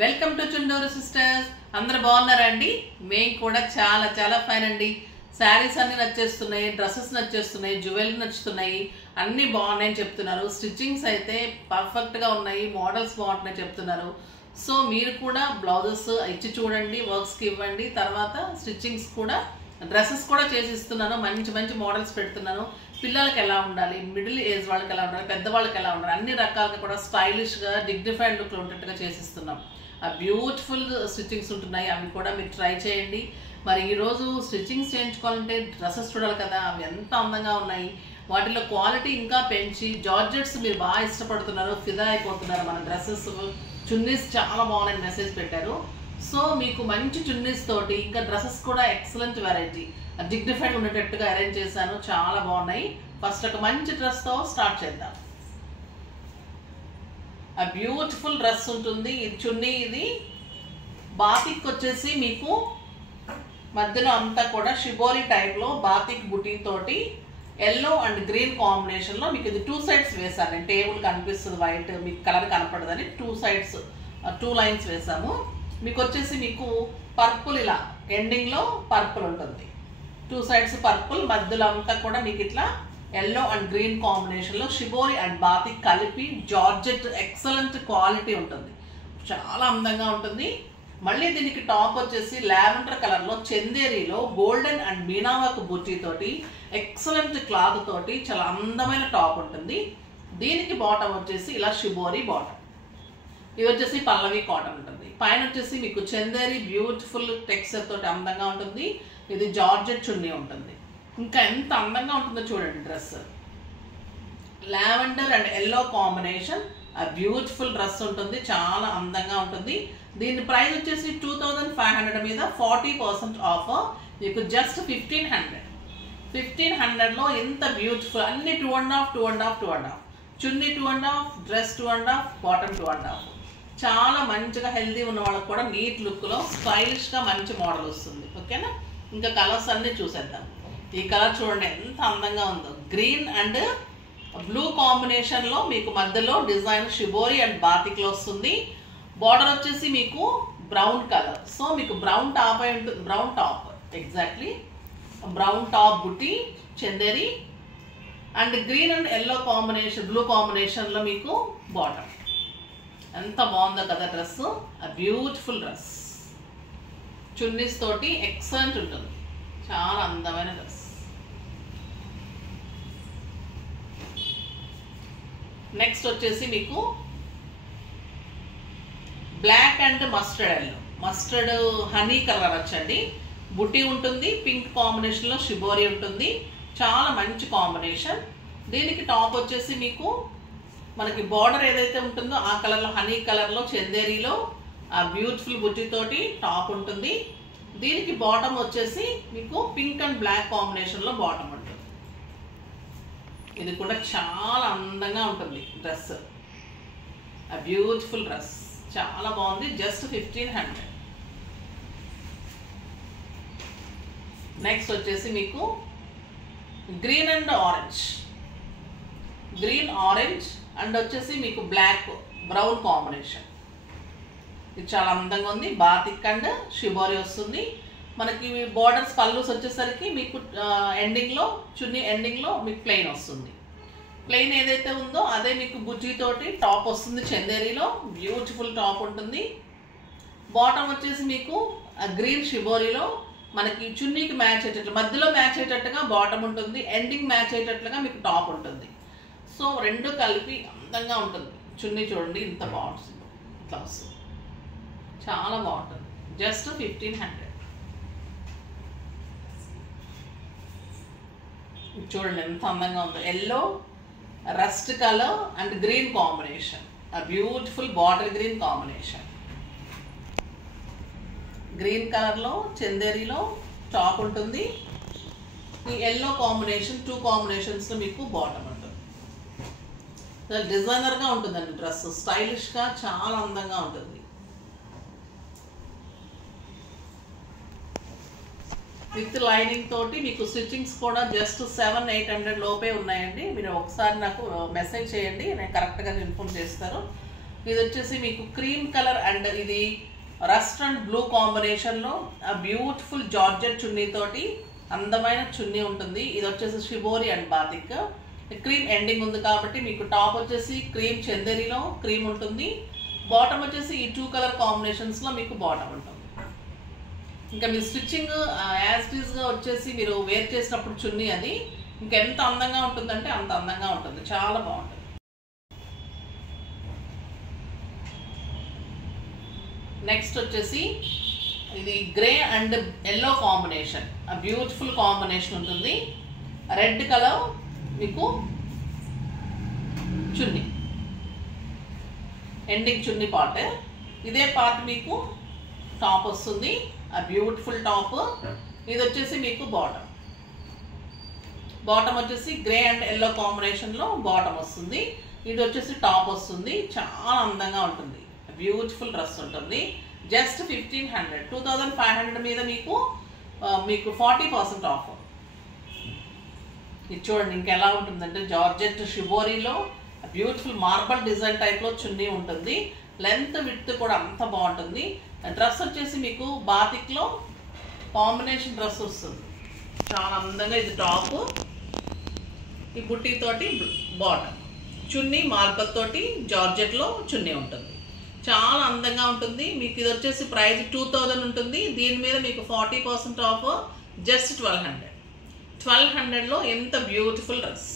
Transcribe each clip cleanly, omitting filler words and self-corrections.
Welcome to Chunduru sisters. అందరూ బాగున్నారండి? మేము కూడా చాలా చాలా ఫైన్ అండి. శారీస్ అన్ని నచ్చేస్తున్నాయి, డ్రెస్సెస్ నచ్చేస్తున్నాయి, జ్యువెలరీ నచ్చుతున్నాయి, అన్నీ బాగున్నాయని చెప్తున్నారు. స్టిచ్చింగ్స్ అయితే పర్ఫెక్ట్గా ఉన్నాయి, మోడల్స్ బాగుంటున్నాయి చెప్తున్నారు. సో మీరు కూడా బ్లౌజెస్ ఇచ్చి చూడండి, వర్క్స్కి ఇవ్వండి. తర్వాత స్టిచ్చింగ్స్ కూడా, డ్రెస్సెస్ కూడా చేసి ఇస్తున్నాను. మంచి మంచి మోడల్స్ పెడుతున్నాను. పిల్లలకి ఎలా ఉండాలి, మిడిల్ ఏజ్ వాళ్ళకి ఎలా ఉండాలి, పెద్దవాళ్ళకి ఎలా ఉండాలి, అన్ని రకాలుగా కూడా స్టైలిష్గా డిగ్నిఫైడ్ లుక్లో ఉండేట్టుగా చేసిస్తున్నాం. ఆ బ్యూటిఫుల్ స్టిచ్చింగ్స్ ఉంటున్నాయి, అవి కూడా మీరు ట్రై చేయండి. మరి ఈరోజు స్టిచ్చింగ్స్ చేయించుకోవాలంటే డ్రెస్సెస్ చూడాలి కదా, అవి ఎంత అందంగా ఉన్నాయి. వాటిలో క్వాలిటీ ఇంకా పెంచి, జార్జెట్స్ మీరు బాగా ఇష్టపడుతున్నారు, ఫిదా అయిపోతున్నారు. మన డ్రెస్సెస్ చున్నీస్ చాలా బాగున్నాయి మెసేజ్ పెట్టారు. సో మీకు మంచి చున్నీస్ తోటి ఇంకా డ్రెస్సెస్ కూడా ఎక్సలెంట్ వెరైటీ, డిగ్నిఫైడ్ ఉండేటట్టుగా అరేంజ్ చేశాను. చాలా బాగున్నాయి. ఫస్ట్ ఒక మంచి డ్రెస్తో స్టార్ట్ చేద్దాం. ఆ బ్యూటిఫుల్ డ్రెస్ ఉంటుంది. ఇది చున్నీ, ఇది బాతిక్ వచ్చేసి మీకు మధ్యలో అంతా కూడా షిబోరి టైప్లో బాతిక్ బుటీ తోటి ఎల్లో అండ్ గ్రీన్ కాంబినేషన్లో మీకు ఇది 2 సైడ్స్ వేసాను. నేను టేబుల్ కనిపిస్తుంది వైట్, మీకు కలర్ కనపడదని 2 సైడ్స్ 2 లైన్స్ వేసాము. మీకు వచ్చేసి మీకు పర్పుల్, ఇలా ఎండింగ్లో పర్పుల్ ఉంటుంది. 2 సైడ్స్ పర్పుల్, మధ్యలో అంతా కూడా మీకు ఇట్లా ఎల్లో అండ్ గ్రీన్ కాంబినేషన్లో షిబోరి అండ్ బాతిక్ కలిపి జార్జెట్ ఎక్సలెంట్ క్వాలిటీ ఉంటుంది. చాలా అందంగా ఉంటుంది. మళ్ళీ దీనికి టాప్ వచ్చేసి లావెండర్ కలర్లో చందేరీలో గోల్డెన్ అండ్ మీనావర్క్ బుట్టి తోటి ఎక్సలెంట్ క్లాత్ తోటి చాలా అందమైన టాప్ ఉంటుంది. దీనికి బాటమ్ వచ్చేసి ఇలా షిబోరి బాటమ్. ఇది వచ్చేసి పల్లవి కాటన్ ఉంటుంది. పైన వచ్చేసి మీకు చందేరి బ్యూటిఫుల్ టెక్స్చర్ తోటి అందంగా ఉంటుంది. ఇది జార్జెట్ చున్నీ ఉంటుంది. ఇంకా ఎంత అందంగా ఉంటుందో చూడండి dress. Lavender and yellow combination, ఆ బ్యూటిఫుల్ డ్రెస్ ఉంటుంది. చాలా అందంగా ఉంటుంది. దీని ప్రైస్ వచ్చేసి 2500 మీద 40% ఆఫర్. మీకు జస్ట్ 1500లో ఇంత బ్యూటిఫుల్ అన్ని 2.5 చున్నీ 2.5, డ్రెస్ 2.5, బాటమ్ 2.5. చాలా మంచిగా హెల్దీ ఉన్న వాళ్ళకి కూడా నీట్ లుక్లో స్టైలిష్గా మంచి మోడల్ వస్తుంది. ఓకేనా? ఇంకా కలర్స్ అన్నీ చూసేద్దాం. ఈ కలర్ చూడండి ఎంత అందంగా ఉందో. గ్రీన్ అండ్ బ్లూ కాంబినేషన్లో మీకు మధ్యలో డిజైన్ షిబోరి అండ్ బాతిక్లో వస్తుంది. బార్డర్ వచ్చేసి మీకు బ్రౌన్ కలర్. సో మీకు బ్రౌన్ టాప్ అయి ఉంటుంది, brown top, exactly brown top బుట్టి Chanderi and green and yellow combination, blue కాంబినేషన్లో మీకు బాటమ్. ఎంత బాగుందో కదా డ్రెస్. ఆ బ్యూటిఫుల్ డ్రెస్ చున్నీస్ తోటి ఎక్సలెంట్ ఉంటుంది. చాలా అందమైన డ్రెస్. నెక్స్ట్ వచ్చేసి మీకు black and mustard yellow, mustard honey colour వచ్చండి. బుట్టి ఉంటుంది, పింక్ కాంబినేషన్లో షిబోరి ఉంటుంది. చాలా మంచి కాంబినేషన్. దీనికి టాప్ వచ్చేసి మీకు మనకి బార్డర్ ఏదైతే ఉంటుందో ఆ కలర్లో, హనీ కలర్లో చందేరీలో ఆ బ్యూటిఫుల్ బుట్టి తోటి టాప్ ఉంటుంది. దీనికి బాటమ్ వచ్చేసి మీకు పింక్ అండ్ బ్లాక్ కాంబినేషన్లో బాటమ్ ఉంటుంది. ఇది కూడా చాలా అందంగా ఉంటుంది డ్రెస్. ఆ బ్యూటిఫుల్ డ్రెస్ చాలా బాగుంది. జస్ట్ 1500. నెక్స్ట్ వచ్చేసి మీకు green and orange, green orange and వచ్చేసి మీకు బ్లాక్ బ్రౌన్ కాంబినేషన్. ఇది చాలా అందంగా ఉంది. బాతిక్ అండ్ షిబోరి వస్తుంది. మనకి బోర్డర్స్ పల్లూస్ వచ్చేసరికి మీకు ఎండింగ్లో, చున్నీ ఎండింగ్లో మీకు ప్లెయిన్ వస్తుంది. ప్లెయిన్ ఏదైతే ఉందో అదే మీకు బుజ్జి తోటి టాప్ వస్తుంది. చందేరీలో బ్యూటిఫుల్ టాప్ ఉంటుంది. బాటమ్ వచ్చేసి మీకు గ్రీన్ షిబోరిలో మనకి చున్నీకి మ్యాచ్ అయ్యేటట్లు, మధ్యలో మ్యాచ్ అయ్యేటట్టుగా బాటమ్ ఉంటుంది. ఎండింగ్ మ్యాచ్ అయ్యేటట్లుగా మీకు టాప్ ఉంటుంది. సో రెండు కలిపి అందంగా ఉంటుంది. చున్నీ చూడండి ఇంత బాగుంటుంది, ఇట్లా వస్తుంది. చాలా బాగుంటుంది. జస్ట్ 1500. చూడండి ఎంత అందంగా ఉందో. Yellow, rust colour and green combination, ఆ beautiful bottle green combination. Green కలర్లో చందేరీలో టాప్ ఉంటుంది. ఈ ఎల్లో కాంబినేషన్, 2 కాంబినేషన్స్లో మీకు బాటమ్ ఉంటుంది. డిజైనర్గా ఉంటుందండి డ్రెస్, స్టైలిష్గా చాలా అందంగా ఉంటుంది. విత్ లైనింగ్ తోటి మీకు స్టిచ్చింగ్స్ కూడా జస్ట్ 700-800 లోపే ఉన్నాయండి. మీరు ఒకసారి నాకు మెసేజ్ చేయండి, నేను కరెక్ట్గా ఇన్ఫార్మ్ చేస్తాను. ఇది వచ్చేసి మీకు క్రీమ్ కలర్ అండ్ ఇది రస్ట్ అండ్ బ్లూ కాంబినేషన్లో బ్యూటిఫుల్ జార్జెట్ చున్నీ తోటి అందమైన చున్నీ ఉంటుంది. ఇది వచ్చేసి shibori and batik cream ending ఉంది కాబట్టి మీకు టాప్ వచ్చేసి క్రీమ్ చందేరిలో క్రీమ్ ఉంటుంది. బాటమ్ వచ్చేసి ఈ 2 కలర్ కాంబినేషన్స్లో మీకు బాటమ్ ఉంటుంది. ఇంకా మీ స్టిచ్చింగ్ యాజ్ ఇట్ ఈస్గా వచ్చేసి మీరు వేర్ చేసినప్పుడు చున్నీ అది ఇంకెంత అందంగా ఉంటుందంటే అంత అందంగా ఉంటుంది. చాలా బాగుంటుంది. నెక్స్ట్ వచ్చేసి ఇది grey and yellow combination beautiful combination ఉంటుంది. రెడ్ కలర్ మీకు చున్నీ ఎండింగ్ చున్నీ పార్ట్, ఇదే పార్ట్ మీకు టాప్ వస్తుంది. ఆ బ్యూటిఫుల్ టాప్. ఇది వచ్చేసి మీకు బాటమ్. బాటమ్ వచ్చేసి గ్రే అండ్ ఎల్లో కాంబినేషన్లో బాటమ్ వస్తుంది. ఇది వచ్చేసి టాప్ వస్తుంది. చాలా అందంగా ఉంటుంది. బ్యూటిఫుల్ డ్రెస్ ఉంటుంది. జస్ట్ 1500 2500 మీద మీకు 40% ఆఫ్. ఇది చూడండి ఇంకెలా ఉంటుందంటే జార్జెట్ షిబోరీలో బ్యూటిఫుల్ మార్బల్ డిజైన్ టైప్లో చున్నీ ఉంటుంది. లెంత్ విడ్త్ కూడా అంత బాగుంటుంది. డ్రెస్ వచ్చేసి మీకు బాతిక్లో కాంబినేషన్ డ్రెస్ వస్తుంది. చాలా అందంగా ఇది టాప్, ఈ బుట్టి తోటి బాటమ్, చున్నీ మార్బల్ తోటి జార్జెట్లో చున్నీ ఉంటుంది. చాలా అందంగా ఉంటుంది. మీకు ఇది వచ్చేసి ప్రైస్ 2000 ఉంటుంది. దీని మీద మీకు 40% ఆఫ్ జస్ట్ 1200. 1200లో ఎంత బ్యూటిఫుల్ డ్రెస్.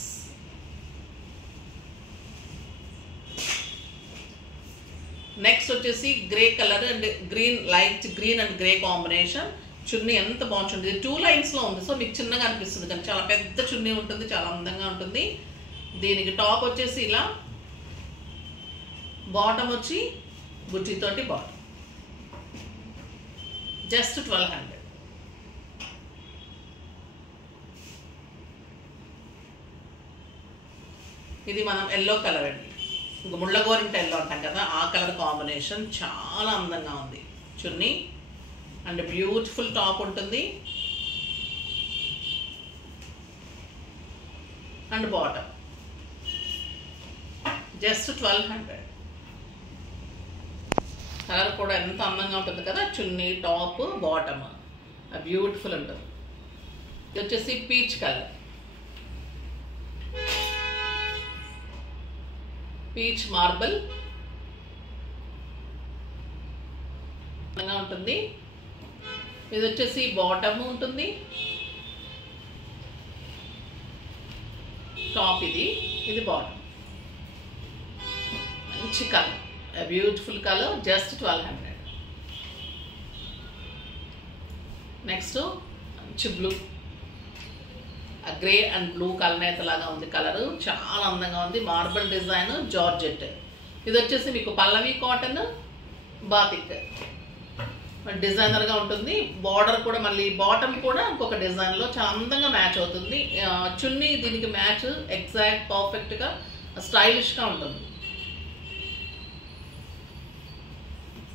నెక్స్ట్ వచ్చేసి grey colour and green, light green and grey combination chunni ఎంత బాగుంటుంది. ఇది 2 లైన్స్లో ఉంది, సో మీకు చిన్నగా అనిపిస్తుంది కానీ చాలా పెద్ద చున్నీ ఉంటుంది. చాలా అందంగా ఉంటుంది. దీనికి టాప్ వచ్చేసి ఇలా, బాటమ్ వచ్చి బుట్టితోటి బాటమ్. జస్ట్ 1200. ఇది మనం ఎల్లో కలర్ అండి, ఇంకా ముళ్ళగోరింట ఎల్లో అంటాం కదా, ఆ కలర్ కాంబినేషన్. చాలా అందంగా ఉంది చున్నీ అండ్ బ్యూటిఫుల్ టాప్ ఉంటుంది అండ్ బాటమ్. జస్ట్ 1200. కలర్ కూడా ఎంత అందంగా ఉంటుంది కదా, చున్నీ టాప్ బాటమ్ బ్యూటిఫుల్ ఉంటుంది. ఇది వచ్చేసి పీచ్ కలర్, పీచ్ మార్బల్ ఉంటుంది. ఇది వచ్చేసి బాటమ్ ఉంటుంది, టాప్ ఇది బాటమ్. మంచి colour, beautiful colour. Just 1200. Next మంచి బ్లూ, గ్రే అండ్ బ్లూ కలనేత లాగా ఉంది కలర్. చాలా అందంగా ఉంది. Marble design georgette. ఇది వచ్చేసి మీకు పల్లవి కాటన్ బాతిక్ డిజైనర్గా ఉంటుంది. బార్డర్ కూడా మళ్ళీ బాటమ్ కూడా ఇంకొక డిజైన్లో చాలా అందంగా మ్యాచ్ అవుతుంది. చున్నీ దీనికి మ్యాచ్ ఎగ్జాక్ట్ పర్ఫెక్ట్గా స్టైలిష్గా ఉంటుంది.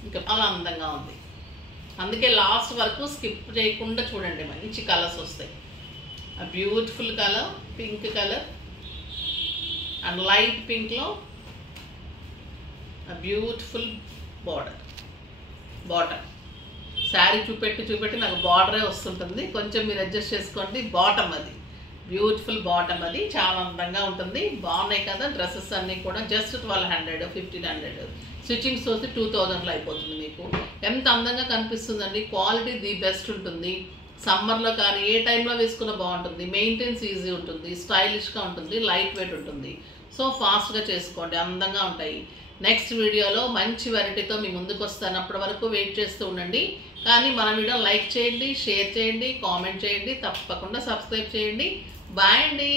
ఇంకా చాలా అందంగా ఉంది. అందుకే లాస్ట్ వరకు స్కిప్ చేయకుండా చూడండి. మంచి కలర్స్ వస్తాయి. Beautiful colour, pink colour and light పింక్లో బ్యూటిఫుల్ బాటమ్. శారీ చూపెట్టి నాకు బార్డరే వస్తుంటుంది. కొంచెం మీరు అడ్జస్ట్ చేసుకోండి. బాటమ్ అది బ్యూటిఫుల్ బాటమ్, అది చాలా అందంగా ఉంటుంది. బాగున్నాయి కదా డ్రెస్సెస్ అన్నీ కూడా. జస్ట్ 1200, 1500. స్టిచ్చింగ్స్ చూసి 2000లో అయిపోతుంది. మీకు ఎంత అందంగా కనిపిస్తుందండి. క్వాలిటీ ది బెస్ట్ ఉంటుంది. సమ్మర్లో కానీ ఏ టైంలో వేసుకున్నా బాగుంటుంది. మెయింటెన్స్ ఈజీ ఉంటుంది, స్టైలిష్గా ఉంటుంది, లైట్ వెయిట్ ఉంటుంది. సో ఫాస్ట్గా చేసుకోండి, అందంగా ఉంటాయి. నెక్స్ట్ వీడియోలో మంచి వెరైటీతో మీ ముందుకు వస్తాను. అప్పటి వరకు వెయిట్ చేస్తూ ఉండండి. కానీ మన వీడియో లైక్ చేయండి, షేర్ చేయండి, కామెంట్ చేయండి, తప్పకుండా సబ్స్క్రైబ్ చేయండి. బాయ్ అండి.